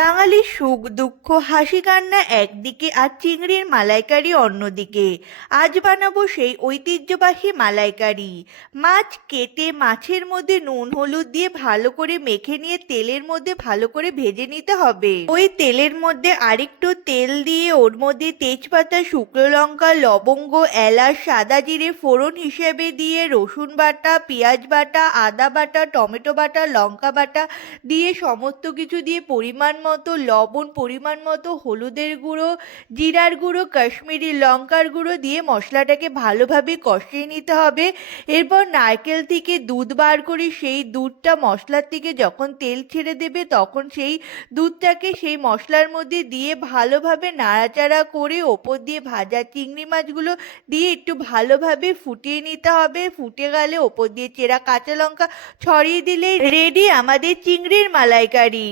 বাঙালির সুখ দুঃখ হাসি কান্না একদিকে আর চিংড়ির মালাইকারি অন্যদিকে। আজ বানাবো সেই ঐতিহ্যবাহী মালাইকারি। মাছ কেটে মাছের মধ্যে নুন হলুদ দিয়ে ভালো করে মেখে নিয়ে তেলের মধ্যে ভালো করে ভেজে নিতে হবে। ওই তেলের মধ্যে আরেকটু তেল দিয়ে ওর মধ্যে তেজপাতা শুকনো লঙ্কা লবঙ্গ এলাচ সাদা জিরে ফোড়ন হিসেবে দিয়ে রসুন বাটা পেঁয়াজ বাটা আদা বাটা টমেটো বাটা লঙ্কা বাটা দিয়ে সমস্ত কিছু দিয়ে পরিমাণ মতো লবণ পরিমাণ মতো হলুদের গুঁড়ো জিরার গুঁড়ো কাশ্মীরি লঙ্কার গুঁড়ো দিয়ে মশলাটাকে ভালোভাবে কষিয়ে নিতে হবে। এরপর নারকেল থেকে দুধ বার করে সেই দুধটা মশলার থেকে যখন তেল ছেড়ে দেবে তখন সেই দুধটাকে সেই মশলার মধ্যে দিয়ে ভালোভাবে নাড়াচাড়া করে ওপর দিয়ে ভাজা চিংড়ি মাছগুলো দিয়ে একটু ভালোভাবে ফুটিয়ে নিতে হবে। ফুটে গেলে ওপর দিয়ে চেরা কাঁচা লঙ্কা ছড়িয়ে দিলে রেডি আমাদের চিংড়ির মালাইকারি।